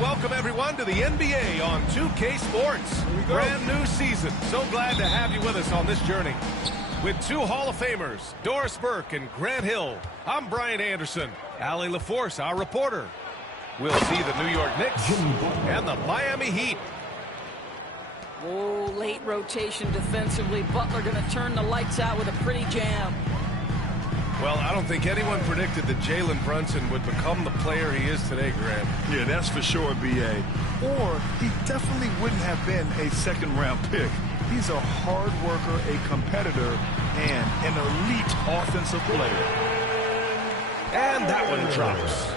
Welcome, everyone, to the NBA on 2K Sports. Brand new season. So glad to have you with us on this journey. With two Hall of Famers, Doris Burke and Grant Hill, I'm Brian Anderson. Allie LaForce, our reporter. We'll see the New York Knicks and the Miami Heat. Oh, late rotation defensively. Butler going to turn the lights out with a pretty jam. Well, I don't think anyone predicted that Jalen Brunson would become the player he is today, Grant. Yeah, that's for sure, B.A. Or he definitely wouldn't have been a second-round pick. He's a hard worker, a competitor, and an elite offensive player. And that one drops.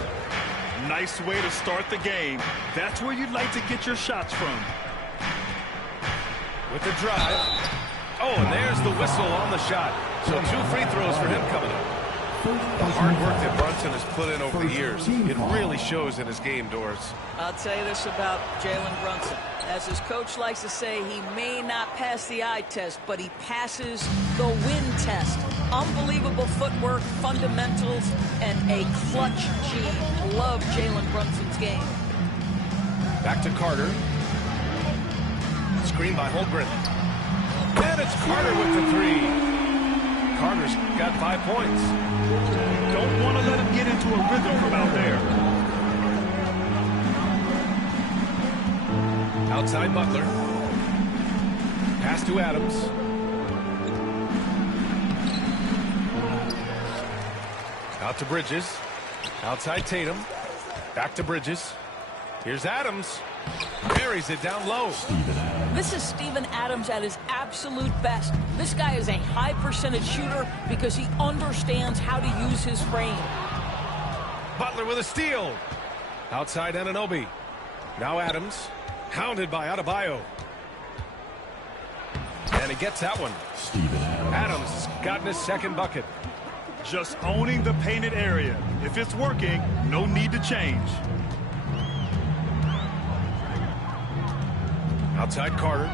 Nice way to start the game. That's where you'd like to get your shots from. With the drive. Oh, and there's the whistle on the shot. So 2 free throws for him coming up. The hard work that Brunson has put in over the years, it really shows in his game, Doris. I'll tell you this about Jalen Brunson. As his coach likes to say, he may not pass the eye test, but he passes the win test. Unbelievable footwork, fundamentals, and a clutch gene. Love Jalen Brunson's game. Back to Carter. Screen by Holmgren. And it's Carter with the 3. Carter's got 5 points. Don't want to let him get into a rhythm from out there. Outside Butler. Pass to Adams. Out to Bridges. Outside Tatum. Back to Bridges. Here's Adams. Buries it down low. This is Steven Adams at his absolute best. This guy is a high percentage shooter because he understands how to use his frame. Butler with a steal. Outside Anunoby. Now Adams. Hounded by Adebayo. And he gets that one. Adams has gotten his second bucket. Just owning the painted area. If it's working, no need to change. Outside Carter.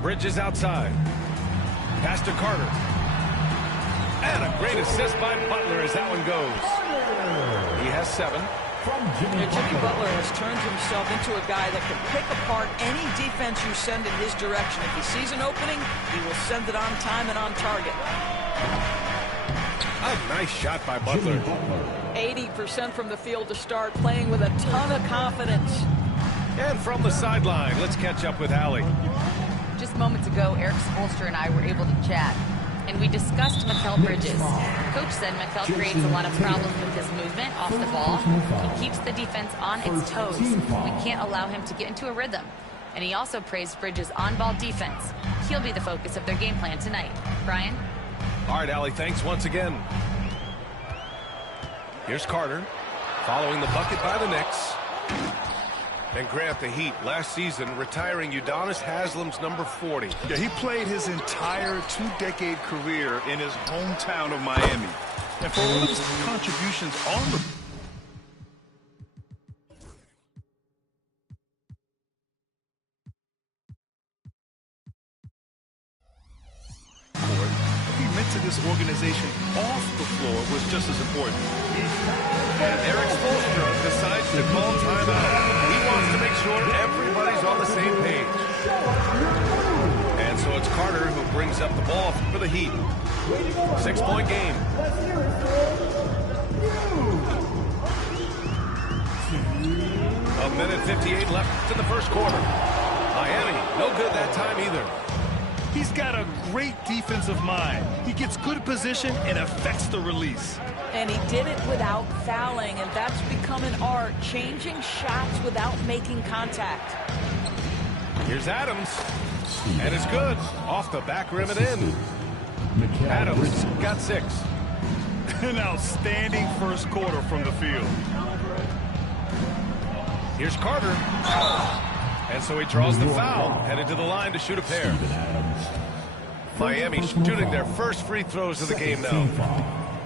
Bridges outside. Pass to Carter. And a great assist by Butler as that one goes. He has 7. Jimmy Butler has turned himself into a guy that can pick apart any defense you send in his direction. If he sees an opening, he will send it on time and on target. A nice shot by Butler. 80% from the field to start, playing with a ton of confidence. And from the sideline, let's catch up with Allie. Just moments ago, Erik Spoelstra and I were able to chat, and we discussed Mikal Bridges. Coach said Mikal creates a lot of problems with his movement off the ball. He keeps the defense on its toes. We can't allow him to get into a rhythm. And he also praised Bridges' on-ball defense. He'll be the focus of their game plan tonight. Brian? All right, Allie, thanks once again. Here's Carter, following the bucket by the Knicks. And Grant, the Heat, last season, retiring Udonis Haslem's number 40. Yeah, he played his entire 2-decade career in his hometown of Miami. And for all of his contributions on the court, what he meant to this organization off the floor was just as important. And Erik Spoelstra decides to call timeout. He wants to make sure everybody's on the same page. And so it's Carter who brings up the ball for the Heat. 6-point game. A minute 58 left in the first quarter. Miami, no good that time either. He's got a great defensive mind. He gets good position and affects the release. And he did it without fouling, and that's become an art, changing shots without making contact. Here's Adams, and it's good. Off the back rim and in. Adams got 6. An outstanding first quarter from the field. Here's Carter. And so he draws the foul, headed to the line to shoot a pair. Miami shooting their first free throws of the game now.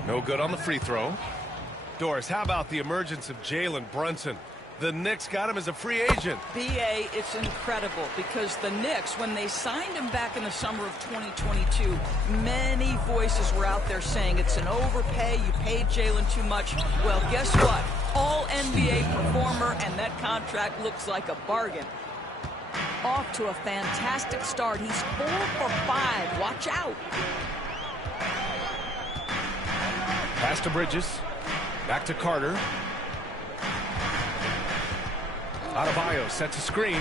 No good on the free throw. Doris, how about the emergence of Jalen Brunson? The Knicks got him as a free agent. B.A., it's incredible because the Knicks, when they signed him back in the summer of 2022, many voices were out there saying it's an overpay, you paid Jalen too much. Well, guess what? All-NBA performer, and that contract looks like a bargain. Off to a fantastic start. He's 4 for 5. Watch out. Pass to Bridges. Back to Carter. Adebayo sets a screen.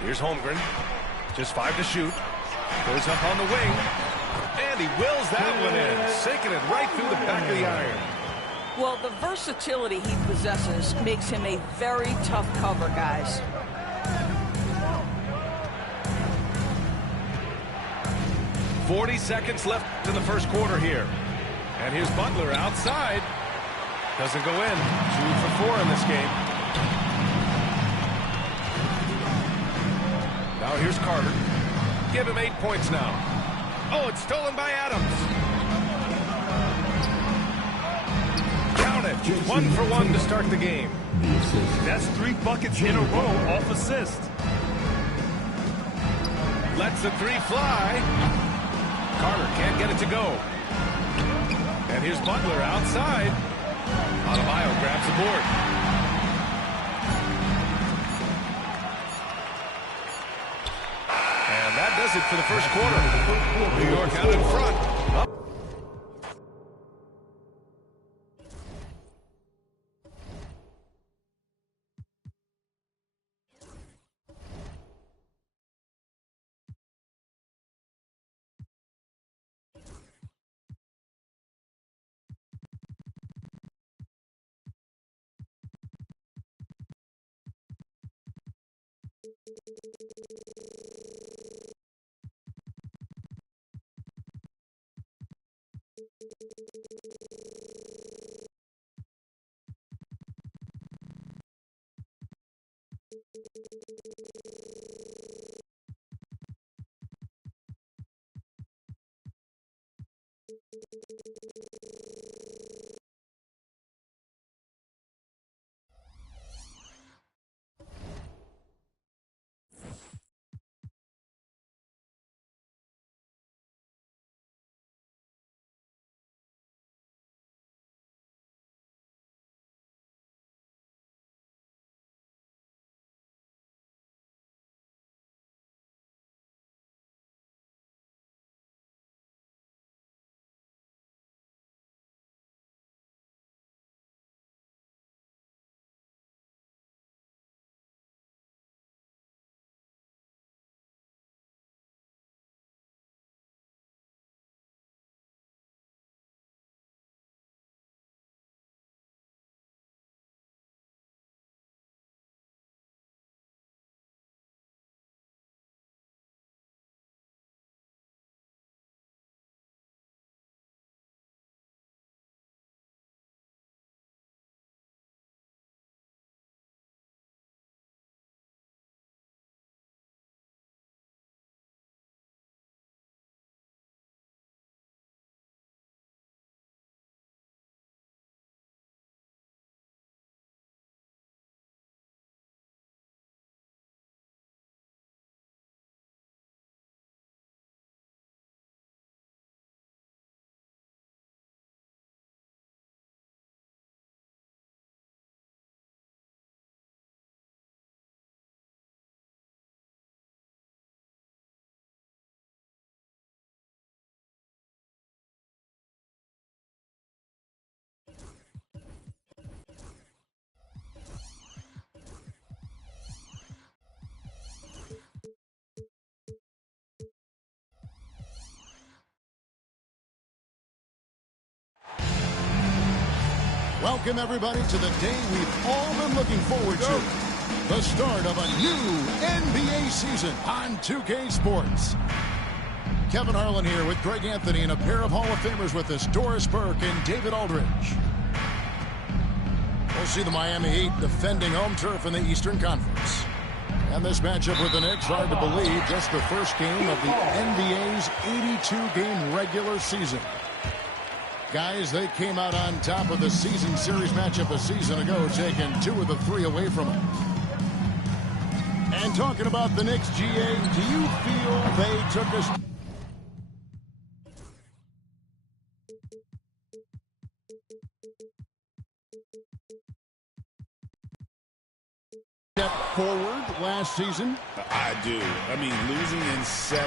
Here's Holmgren. Just 5 to shoot. Goes up on the wing. And he wills that one in. Sinking it right through the back of the iron. Well, the versatility he possesses makes him a very tough cover, guys. .40 seconds left in the first quarter here. And here's Butler outside. Doesn't go in. 2 for 4 in this game. Now here's Carter. Give him 8 points now. Oh, it's stolen by Adams. Count it. 1 for 1 to start the game. That's 3 buckets in a row off assist. Lets the 3 fly. Carter can't get it to go. And here's Butler outside. Adebayo grabs the board. And that does it for the first quarter. New York out in front. Welcome, everybody, to the day we've all been looking forward to. The start of a new NBA season on 2K Sports. Kevin Harlan here with Greg Anthony and a pair of Hall of Famers with us, Doris Burke and David Aldridge. We'll see the Miami Heat defending home turf in the Eastern Conference. And this matchup with the Knicks, hard to believe, just the first game of the NBA's 82-game regular season. Guys, they came out on top of the season series matchup a season ago, taking 2 of the 3 away from them. And talking about the Knicks, GA, do you feel they took us... Step forward last season. I do. I mean, losing in 7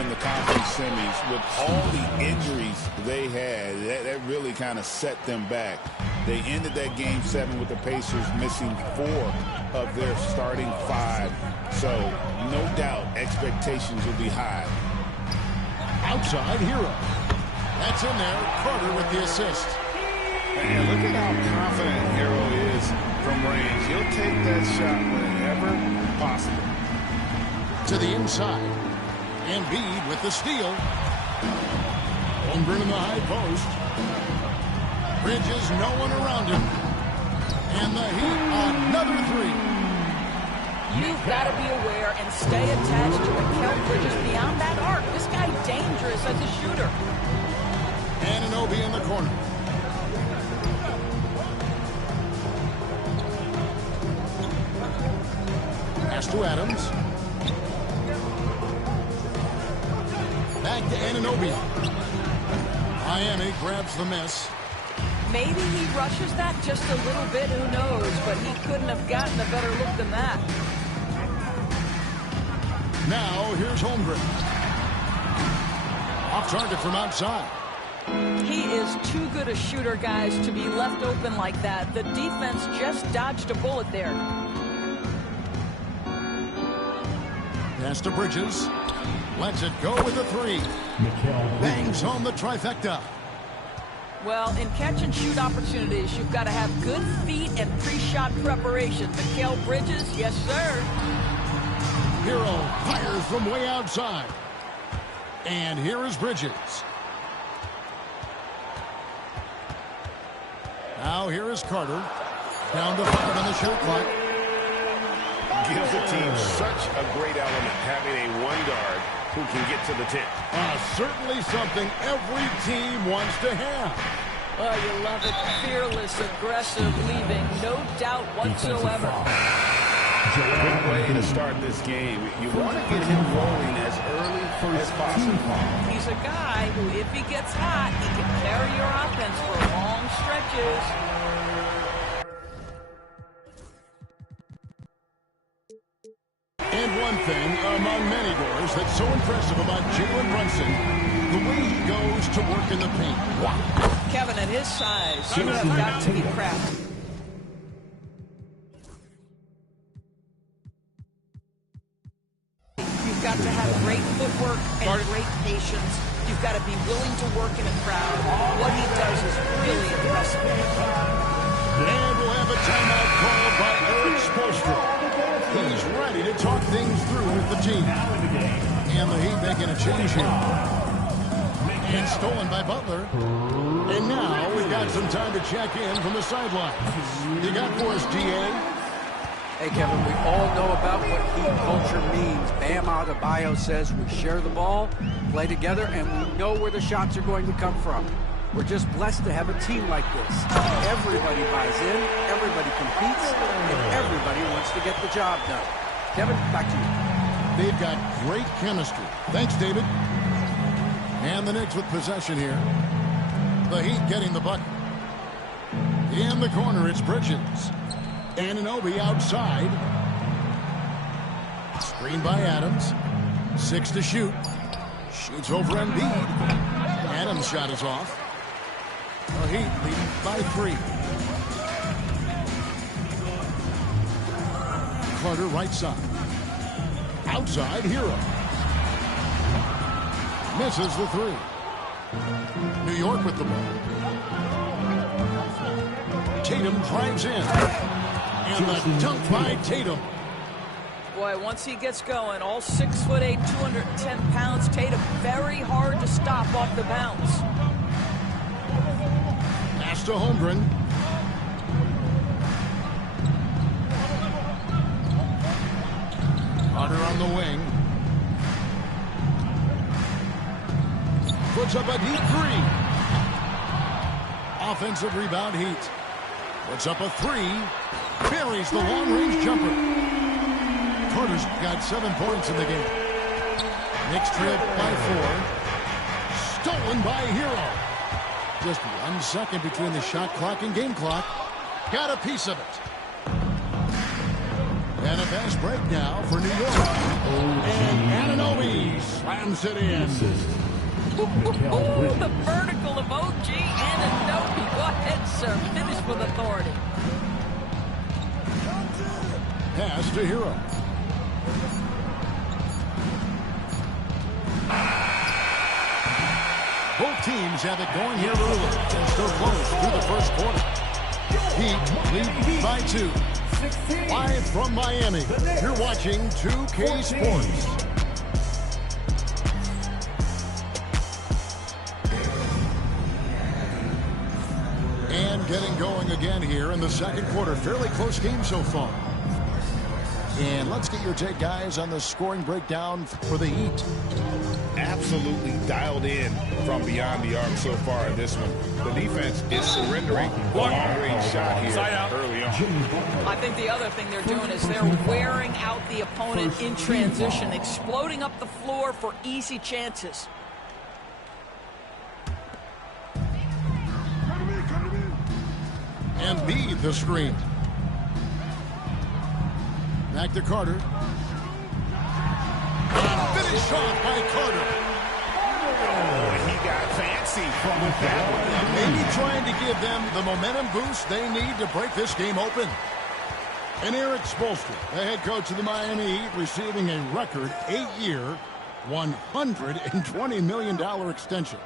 in the conference semis with all the injuries they had, that really kind of set them back. They ended that game 7 with the Pacers missing 4 of their starting 5. So, no doubt, expectations will be high. Outside Hero. That's in there. Carter with the assist. And look at how confident Hero is from range. He'll take that shot whenever possible. To the inside. Embiid with the steal. Holmgren in the high post. Bridges, no one around him. And the Heat, another 3. You've got to be aware and stay attached to Mikal Bridges beyond that arc. This guy dangerous as a shooter. Anunoby in the corner. Pass to Adams. Back to Anunoby. Miami grabs the miss. Maybe he rushes that just a little bit, who knows, but he couldn't have gotten a better look than that. Now here's Holmgren. Off target from outside. He is too good a shooter, guys, to be left open like that. The defense just dodged a bullet there. Pass to Bridges. Lets it go with the 3. Bangs home the trifecta. Well, in catch-and-shoot opportunities, you've got to have good feet and pre-shot preparation. Mikal Bridges, yes, sir. Hero fires from way outside. And here is Bridges. Now here is Carter. Down to 5 on the shot clock. Gives the team such a great element having a 1 guard who can get to the tip. Certainly something every team wants to have. Oh, you love it. Fearless, aggressive, leaving. No doubt whatsoever. Good way to start this game. You want to get him rolling as early as possible. He's a guy who, if he gets hot, he can carry your offense for long stretches. And one thing among many doors that's so impressive about Jalen Brunson, the way he goes to work in the paint. Wow. Kevin, at his size, you have got to be crafty. You've got to have great footwork and great patience. You've got to be willing to work in a crowd. What he does is really impressive. And we'll have a timeout called by Eric Spoelstra. He's ready to talk things through with the team. And the Heat making a change here. And stolen by Butler. And now we've got some time to check in from the sidelines. You got for us, D.A.? Hey, Kevin, we all know about what Heat culture means. Bam Adebayo says we share the ball, play together, and we know where the shots are going to come from. We're just blessed to have a team like this. Everybody buys in, everybody competes, and everybody wants to get the job done. Kevin, back to you. They've got great chemistry. Thanks, David. And the Knicks with possession here. The Heat getting the bucket. In the corner, it's Bridges. Anunoby outside. Screen by Adams. 6 to shoot. Shoots over Embiid. Adams' shot is off. The Heat leading by 3. Carter right side. Outside Hero. Misses the 3. New York with the ball. Tatum drives in. And the dunk by Tatum. Boy, once he gets going, all 6'8", 210 pounds, Tatum, very hard to stop off the bounce. Pass to Holmgren. Carter on the wing. Puts up a deep 3. Offensive rebound, Heat. Puts up a 3. Buries the long-range jumper. Carter's got 7 points in the game. Knicks trail by 4. Stolen by Hero. Just 1 second between the shot clock and game clock. Got a piece of it. And a fast break now for New York. And Anunoby slams it in. Ooh, the vertical of OG Anunoby. Go ahead, sir. Finish with authority. Pass to Hero. Both teams have it going here early. They're still close through the first quarter. Heat lead by 2. Live from Miami, you're watching 2K Sports. And getting going again here in the second quarter. Fairly close game so far. And let's get your take, guys, on the scoring breakdown for the Heat. Absolutely dialed in from beyond the arc so far in this one. The defense is surrendering the long-range shot here early on. I think the other thing they're doing is they're wearing out the opponent in transition, exploding up the floor for easy chances. Embiid the screen. Back to Carter. Finish off by Carter. Oh, he got fancy with that one. Maybe trying to give them the momentum boost they need to break this game open. And Eric Spoelstra, the head coach of the Miami Heat, receiving a record 8-year, $120 million extension.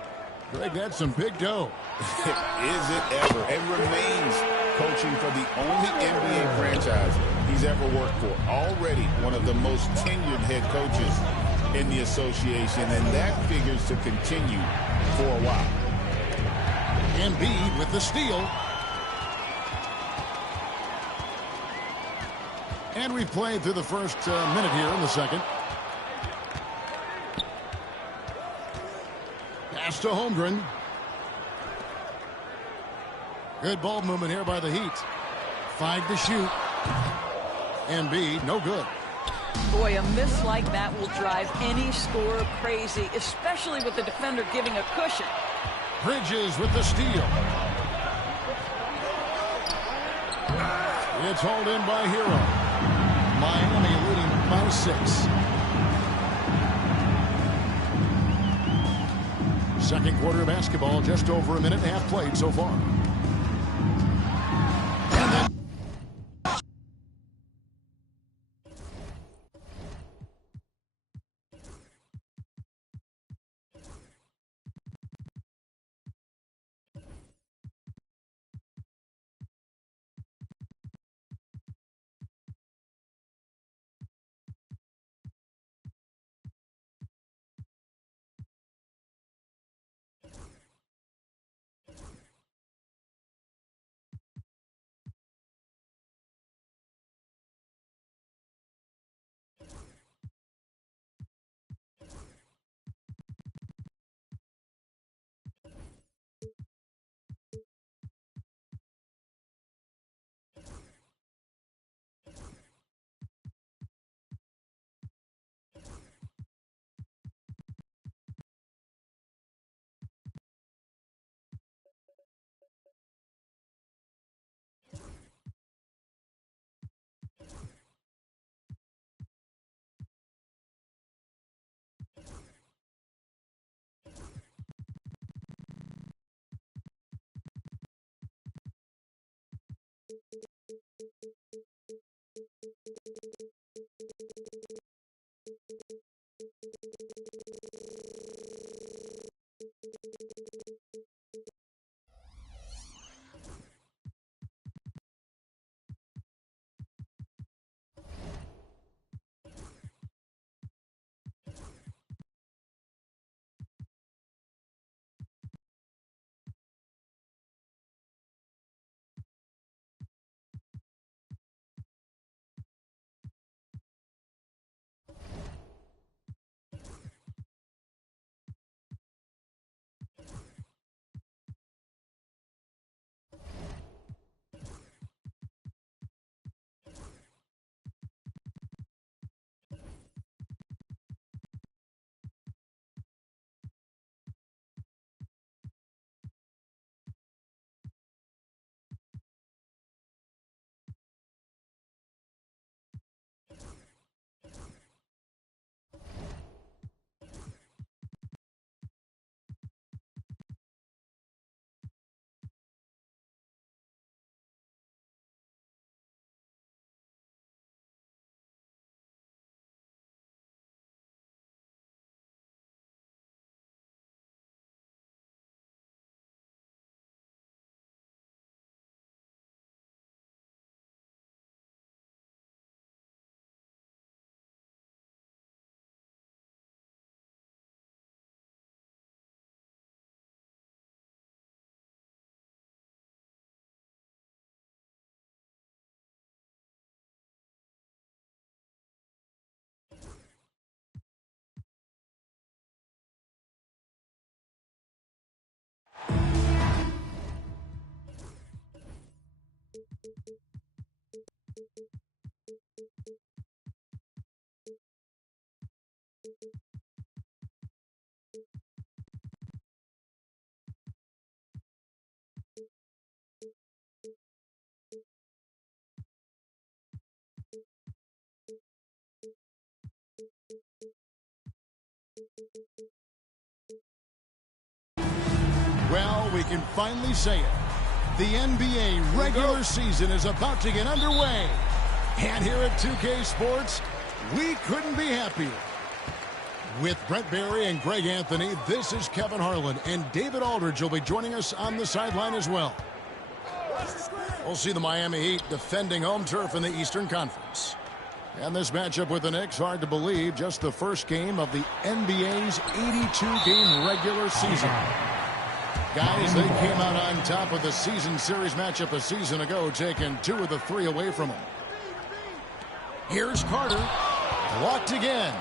Greg, that's some big dough. Is it ever? And remains coaching for the only NBA franchise he's ever worked for. Already one of the most tenured head coaches in the association, and that figures to continue for a while. Embiid with the steal. And we've played through the first minute here in the second. Pass to Holmgren. Good ball movement here by the Heat. 5 to shoot. Embiid, no good. Boy, a miss like that will drive any scorer crazy, especially with the defender giving a cushion. Bridges with the steal. It's hauled in by Hero. Miami leading by 6. Second quarter of basketball, just over a minute and a half played so far. And then Well, we can finally say it. The NBA regular season is about to get underway. And here at 2K Sports, we couldn't be happier. With Brent Barry and Greg Anthony, this is Kevin Harlan, and David Aldridge will be joining us on the sideline as well. We'll see the Miami Heat defending home turf in the Eastern Conference. And this matchup with the Knicks, hard to believe, just the first game of the NBA's 82-game regular season. Guys, they came out on top of the season series matchup a season ago, taking 2 of the 3 away from them. Here's Carter, blocked again.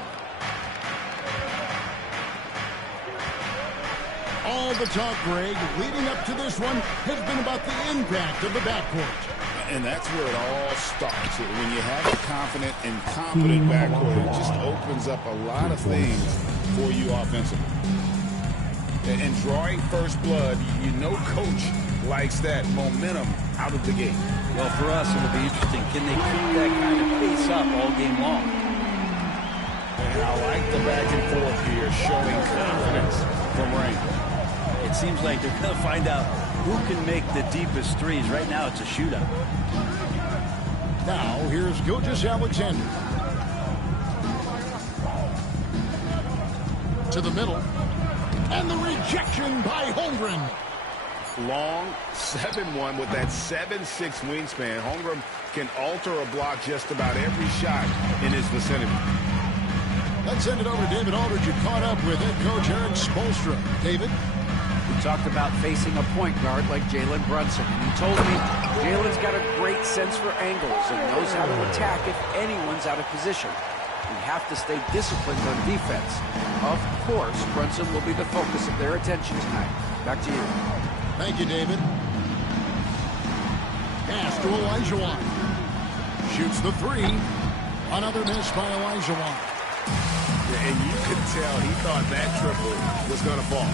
All the talk, Greg, leading up to this one has been about the impact of the backcourt. And that's where it all starts. When you have a confident and competent backcourt, it just opens up a lot of things for you offensively. And drawing first blood, you know coach likes that momentum out of the gate. Well, for us, it'll be interesting. Can they keep that kind of pace up all game long? And I like the back and forth here, showing confidence from Rain. It seems like they're going to find out who can make the deepest threes. Right now, it's a shootout. Now, here's Gilgeous-Alexander. To the middle. And the rejection by Holmgren. Long 7-1 with that 7'6" wingspan. Holmgren can alter a block just about every shot in his vicinity. Let's send it over to David Aldridge, who caught up with head coach Erik Spoelstra. David? We talked about facing a point guard like Jalen Brunson, and he told me Jalen's got a great sense for angles and knows how to attack if anyone's out of position. We have to stay disciplined on defense. Of course, Brunson will be the focus of their attention tonight. Back to you. Thank you, David. Pass to Olajuwon. Shoots the 3. Another miss by Olajuwon. And you could tell he thought that triple was going to fall.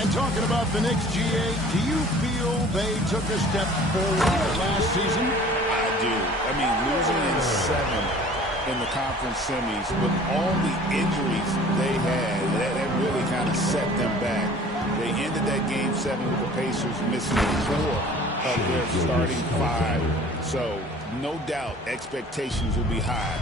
And talking about the Knicks, GA, do you feel they took a step forward last season? I do. I mean, losing in 7 in the conference semis with all the injuries they had, that really kind of set them back. They ended that game 7 with the Pacers missing 4 of their starting 5. So, no doubt, expectations will be high.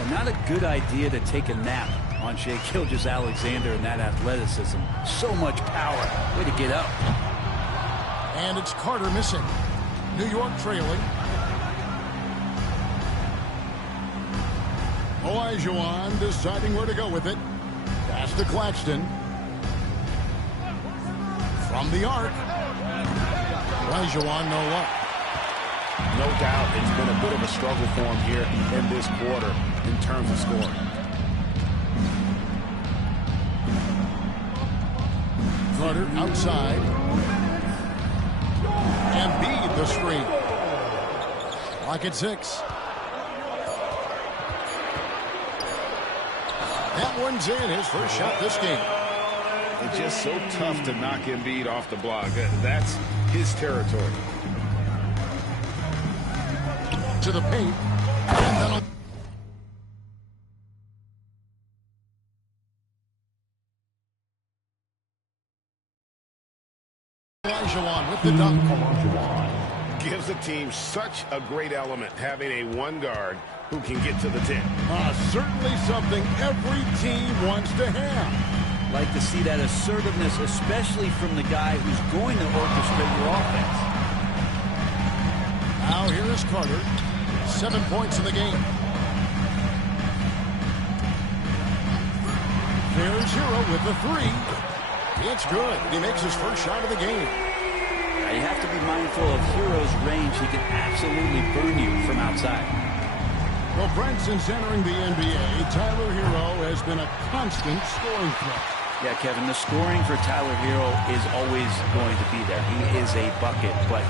And not a good idea to take a nap on Shai Gilgeous-Alexander and that athleticism. So much power. Way to get up. And it's Carter missing. New York trailing. Olajuwon deciding where to go with it. Pass to Claxton. From the arc. Olajuwon, no luck. No doubt it's been a bit of a struggle for him here in this quarter in terms of scoring. Carter outside. Embiid the screen. Lock at 6. That one's in, his first shot this game. It's just so tough to knock Embiid off the block. That's his territory. To the paint. And then Olajuwon with the dunk. Gives the team such a great element having a one guard who can get to the 10. Certainly something every team wants to have. Like to see that assertiveness, especially from the guy who's going to orchestrate your offense. Now here is Carter. 7 points in the game. There's Hero with the 3. It's good. He makes his first shot of the game. You have to be mindful of Hero's range. He can absolutely burn you from outside. Well, Brent, since entering the NBA, Tyler Hero has been a constant scoring threat. Yeah, Kevin, the scoring for Tyler Hero is always going to be there. He is a bucket, but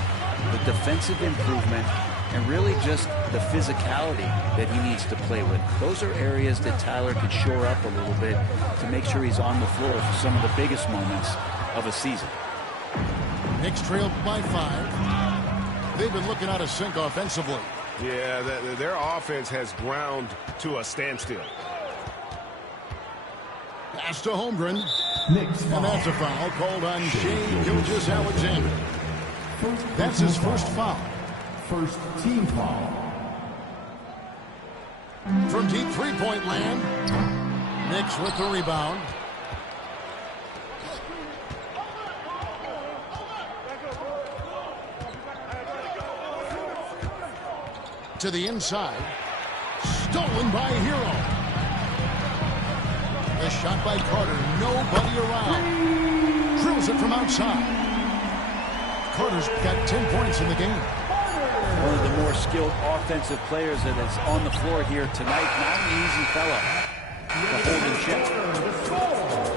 the defensive improvement, and really just the physicality that he needs to play with. Those are areas that Tyler could shore up a little bit to make sure he's on the floor for some of the biggest moments of a season. Knicks trailed by 5. They've been looking out of sync offensively. Yeah, their offense has ground to a standstill. Pass to Holmgren. And that's a foul called on Shai Gilgeous-Alexander. That's his first foul. First team foul. From deep three-point land. Knicks with the rebound. To the inside. Stolen by Hero. The shot by Carter. Nobody around. Drills it from outside. Carter's got 10 points in the game. One of the more skilled offensive players that is on the floor here tonight. Not an easy fella to hold in check.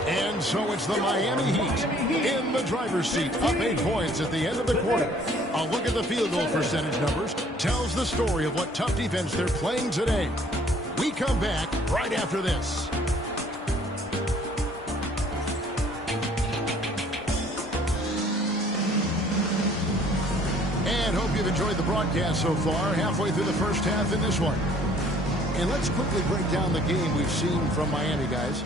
And so it's the Miami Heat in the driver's seat, up 8 points at the end of the quarter. A look at the field goal percentage numbers tells the story of what tough defense they're playing today. We come back right after this. And hope you've enjoyed the broadcast so far, halfway through the first half in this one. And let's quickly break down the game we've seen from Miami, guys.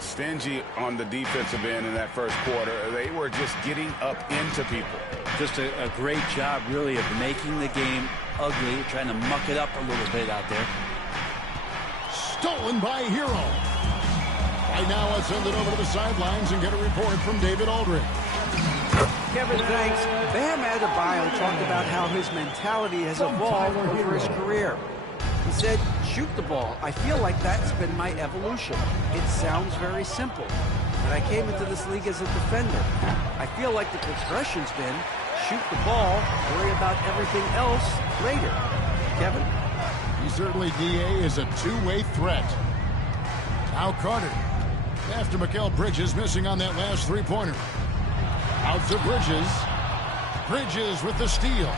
Stingy on the defensive end in that first quarter. They were just getting up into people. Just a great job, really, of making the game ugly, trying to muck it up a little bit out there. Stolen by Hero. Right now, let's send it over to the sidelines and get a report from David Aldridge. Kevin, thanks. Bam Adebayo talked about how his mentality has evolved over his career. He said, shoot the ball. I feel like that's been my evolution. It sounds very simple, but I came into this league as a defender. I feel like the progression's been shoot the ball, worry about everything else later. Kevin? He certainly, D.A., is a two-way threat. Now Carter. After Mikal Bridges missing on that last three-pointer. Out to Bridges. Bridges with the steal.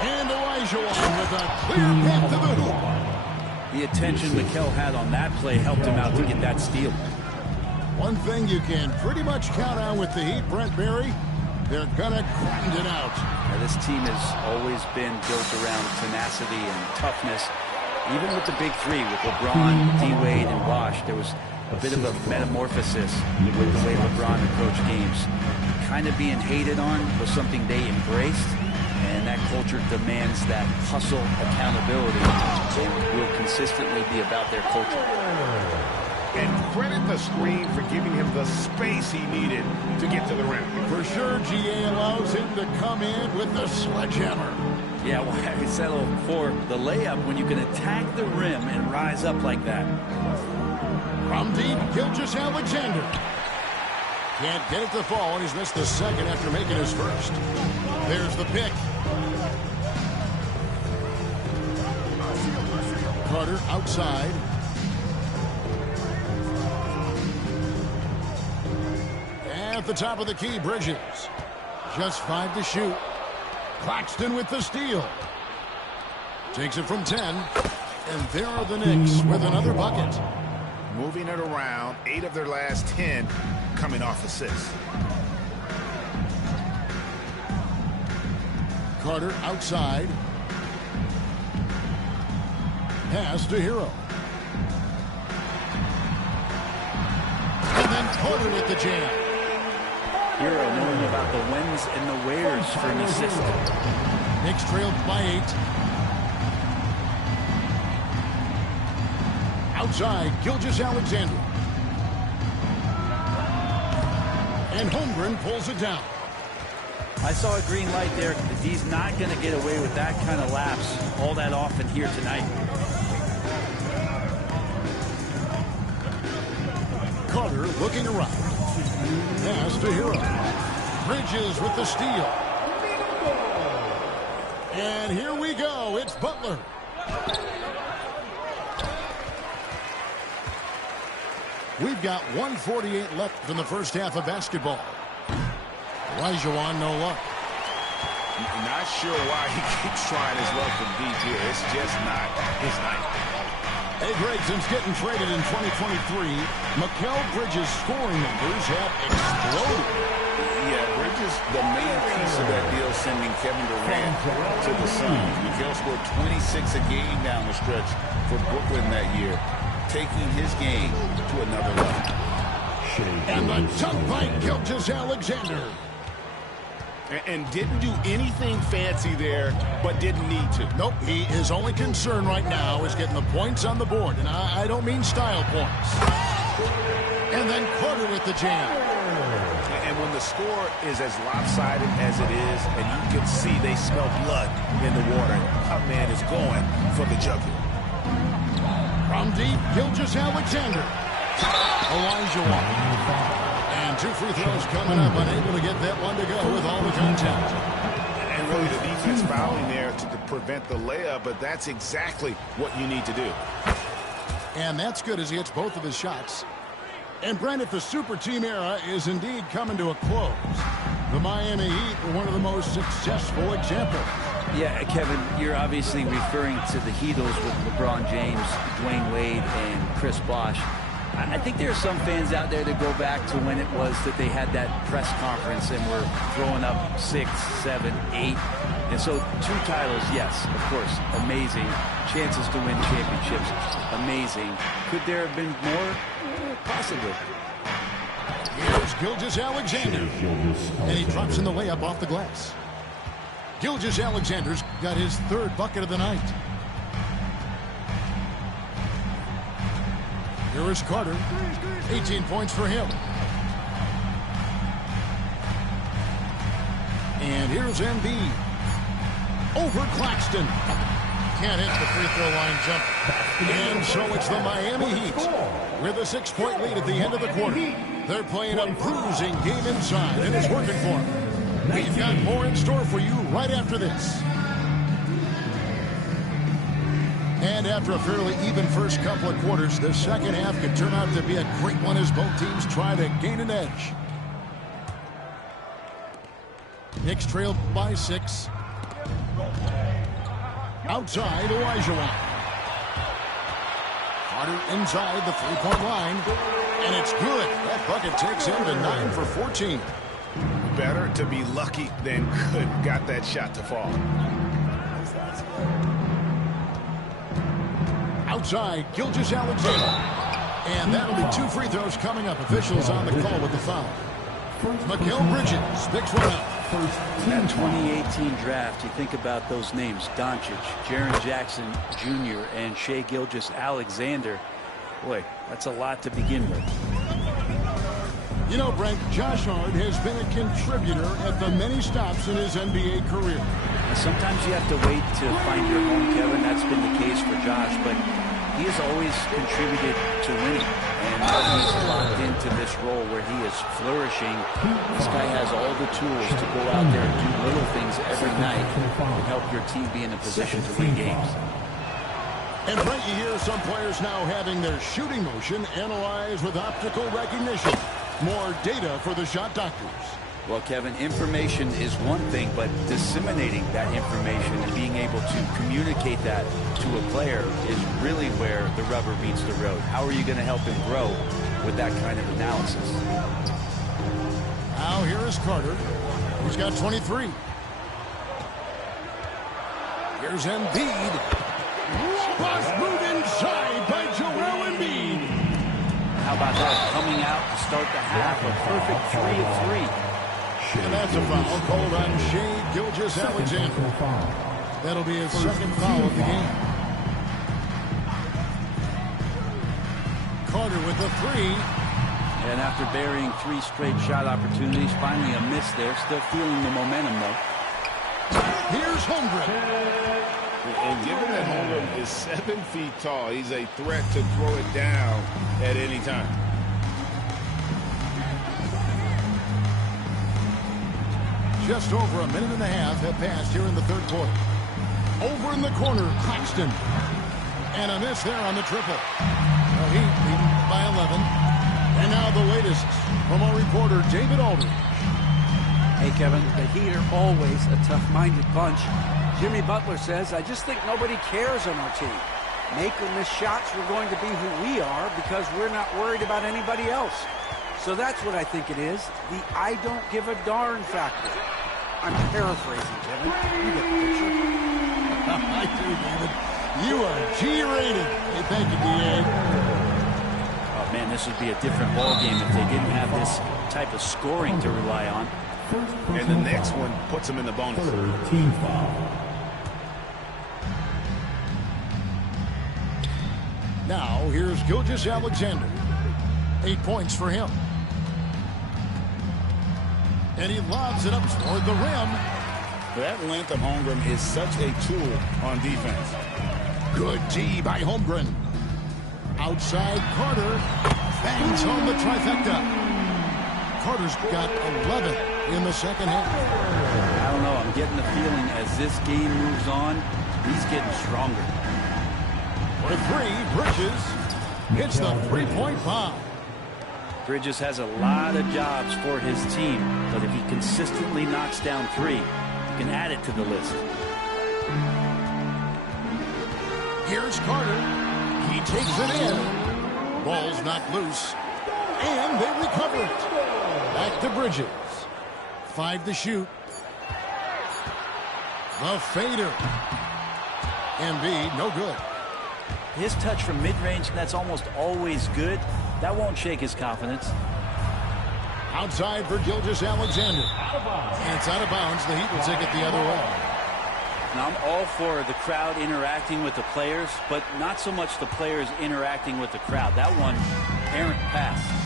And Olajuwon with a clear path to the hoop. The attention Mikal had on that play helped him out to get that steal. One thing you can pretty much count on with the Heat, Brent Barry, they're going to grind it out. Now, this team has always been built around tenacity and toughness. Even with the big three, with LeBron, D-Wade, and Bosh, there was a bit of a metamorphosis with the way LeBron approached games. Kind of being hated on was something they embraced, and that culture demands that hustle accountability. They will consistently be about their culture. And credit the screen for giving him the space he needed to get to the rim. For sure, GA allows him to come in with the sledgehammer. Yeah, well, I settle for the layup when you can attack the rim and rise up like that. From deep, Gilgeous-Alexander. Can't get it to fall, and he's missed the second after making his first. There's the pick. Carter outside. At the top of the key, Bridges. Just 5 to shoot. Claxton with the steal. Takes it from 10. And there are the Knicks with another bucket. Moving it around, 8 of their last 10 coming off assists. Carter outside. Pass to Hero. And then Carter with the jam. Hero knowing about the whens and the wheres for an assist. Knicks trailed by 8. Outside, Gilgeous-Alexander. And Holmgren pulls it down. I saw a green light there. He's not going to get away with that kind of lapse all that often here tonight. Carter looking around. Pass to Hero. Bridges with the steal. And here we go. It's Butler. We've got 1:48 left in the first half of basketball. Olajuwon, no luck. Not sure why he keeps trying his luck from deep here. It's just not his night. Hey, Greg, since getting traded in 2023, Mikal Bridges' scoring numbers have exploded. Yeah, Bridges, the main piece of that deal, sending Kevin Durant to the Suns. Mikal scored 26 a game down the stretch for Brooklyn that year, taking his game to another level. And the dunk by Gilgeous-Alexander. And didn't do anything fancy there, but didn't need to. Nope, his only concern right now is getting the points on the board. And I don't mean style points. And then Carter with the jam. And when the score is as lopsided as it is, and you can see they smell blood in the water, our man is going for the jugular. From deep, Gilgeous-Alexander. Elijah. And 2 free throws coming up, unable to get that one to go with all the contact. And really the defense fouling there to prevent the layup, but that's exactly what you need to do. And that's good as he hits both of his shots. And Brent, if the super team era is indeed coming to a close, the Miami Heat are one of the most successful examples. Yeah, Kevin, you're obviously referring to the Heatles with LeBron James, Dwayne Wade, and Chris Bosh. I think there are some fans out there that go back to when it was that they had that press conference and were throwing up 6, 7, 8. And so 2 titles, yes, of course, amazing. Chances to win championships, amazing. Could there have been more? Possibly. Here's Gilgeous-Alexander. And he drops in the layup off the glass. Gilgeous-Alexander's got his 3rd bucket of the night. Here is Carter. 18 points for him. And here's Embiid. Over Claxton. Can't hit the free throw line jump. And so it's the Miami Heat with a 6-point lead at the end of the quarter. They're playing a bruising game inside, and it's working for them. We've got more in store for you right after this. And after a fairly even first couple of quarters, the second half could turn out to be a great one as both teams try to gain an edge. Knicks trail by 6. Outside, Elijah. Carter inside the 3-point line. And it's good. That bucket takes him to 9 for 14. Better to be lucky than good. Got that shot to fall. Outside, Gilgeous-Alexander. And that'll be 2 free throws coming up. Officials on the call with the foul. Mikal Bridges picks one up. That 2018 draft, you think about those names, Doncic, Jaren Jackson Jr., and Shai Gilgeous-Alexander. Boy, that's a lot to begin with. You know, Brent, Josh Hart has been a contributor at the many stops in his NBA career. Sometimes you have to wait to find your home, Kevin. That's been the case for Josh, but he has always contributed to winning. And he's locked into this role where he is flourishing. This guy has all the tools to go out there and do little things every night and help your team be in a position to win games. And Brent, you hear some players now having their shooting motion analyzed with optical recognition. More data for the shot doctors. Well, Kevin, information is one thing, but disseminating that information and being able to communicate that to a player is really where the rubber meets the road. How are you going to help him grow with that kind of analysis? Now here is Carter. He's got 23. Here's Embiid. Boss move inside by Joel Embiid. How about that? Coming out to start the half, a perfect 3 of 3. And that's a foul called on Shai Gilgeous-Alexander. That'll be his 2nd foul of the game. Carter with the 3. And after burying 3 straight shot opportunities, finally a miss there. Still feeling the momentum, though. Here's Holmgren. And given that Holmgren is 7 feet tall, he's a threat to throw it down at any time. Just over a minute and a half have passed here in the 3rd quarter. Over in the corner, Claxton. And a miss there on the triple. The Heat leading by 11. And now the latest from our reporter, David Aldridge. Hey, Kevin, the Heat are always a tough-minded bunch. Jimmy Butler says, I just think nobody cares on our team. Make or miss shots, we're going to be who we are because we're not worried about anybody else. So that's what I think it is, the I don't give a darn factor. I'm paraphrasing, Kevin. You get the picture. I do, David. You are G-rated. Hey, thank you, D.A. Oh, man, this would be a different ballgame if they didn't have this type of scoring to rely on. And the next one puts them in the bonus. Team foul. Now, here's Gilgeous-Alexander. 8 points for him. And he lobs it up toward the rim. That length of Holmgren is such a tool on defense. Good D by Holmgren. Outside Carter. Bangs home the trifecta. Carter's got 11 in the second half. I don't know. I'm getting the feeling as this game moves on, he's getting stronger. For three, Bridges hits the three-point bomb. Bridges has a lot of jobs for his team, but if he consistently knocks down three, he can add it to the list. Here's Carter. He takes it in. Ball's not loose. And they recover it. Back to Bridges. 5 to shoot. The fader. Embiid, no good. His touch from mid-range, that's almost always good. That won't shake his confidence. Outside for Gilgeous-Alexander. And it's out of bounds. The Heat will take it the other way. Now, I'm all for the crowd interacting with the players, but not so much the players interacting with the crowd. That one, errant pass.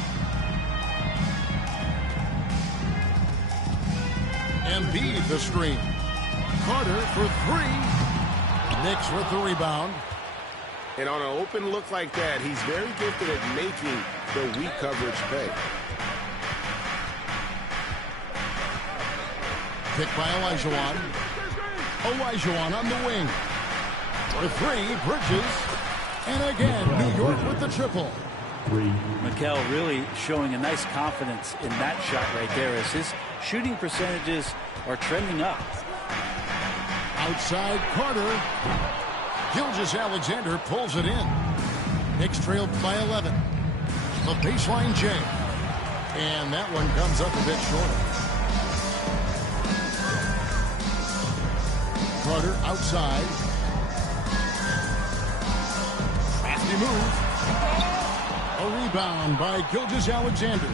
Embiid the screen. Carter for three. Knicks with the rebound. And on an open look like that, he's very gifted at making the weak coverage pay. Picked by Olajuwon. Olajuwon on the wing. For three, Bridges. And again, New York with the triple. Mikel really showing a nice confidence in that shot right there as his shooting percentages are trending up. Outside Carter. Gilgeous-Alexander pulls it in. Knicks trailed by 11. The baseline J. And that one comes up a bit short. Carter outside. Crafty move. A rebound by Gilgeous-Alexander.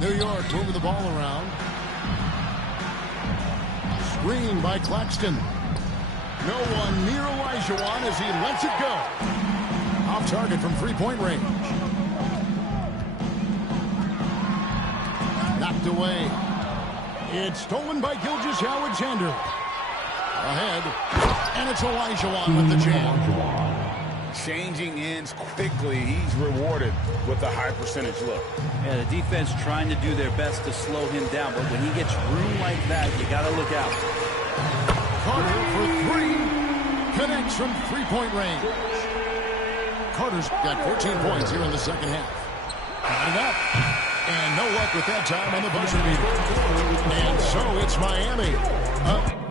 New York moving the ball around. Screen by Claxton. No one near Olajuwon as he lets it go. Off target from three-point range. Knocked away. It's stolen by Gilgeous-Alexander. Ahead. And it's Olajuwon with the jam. Changing ends quickly. He's rewarded with a high percentage look. Yeah, the defense trying to do their best to slow him down, but when he gets room like that, you got to look out. Carter for three. Connects from three-point range. Carter's got 14 points here in the second half. Got it up. And no luck with that time on the buzzer beater. And so it's Miami up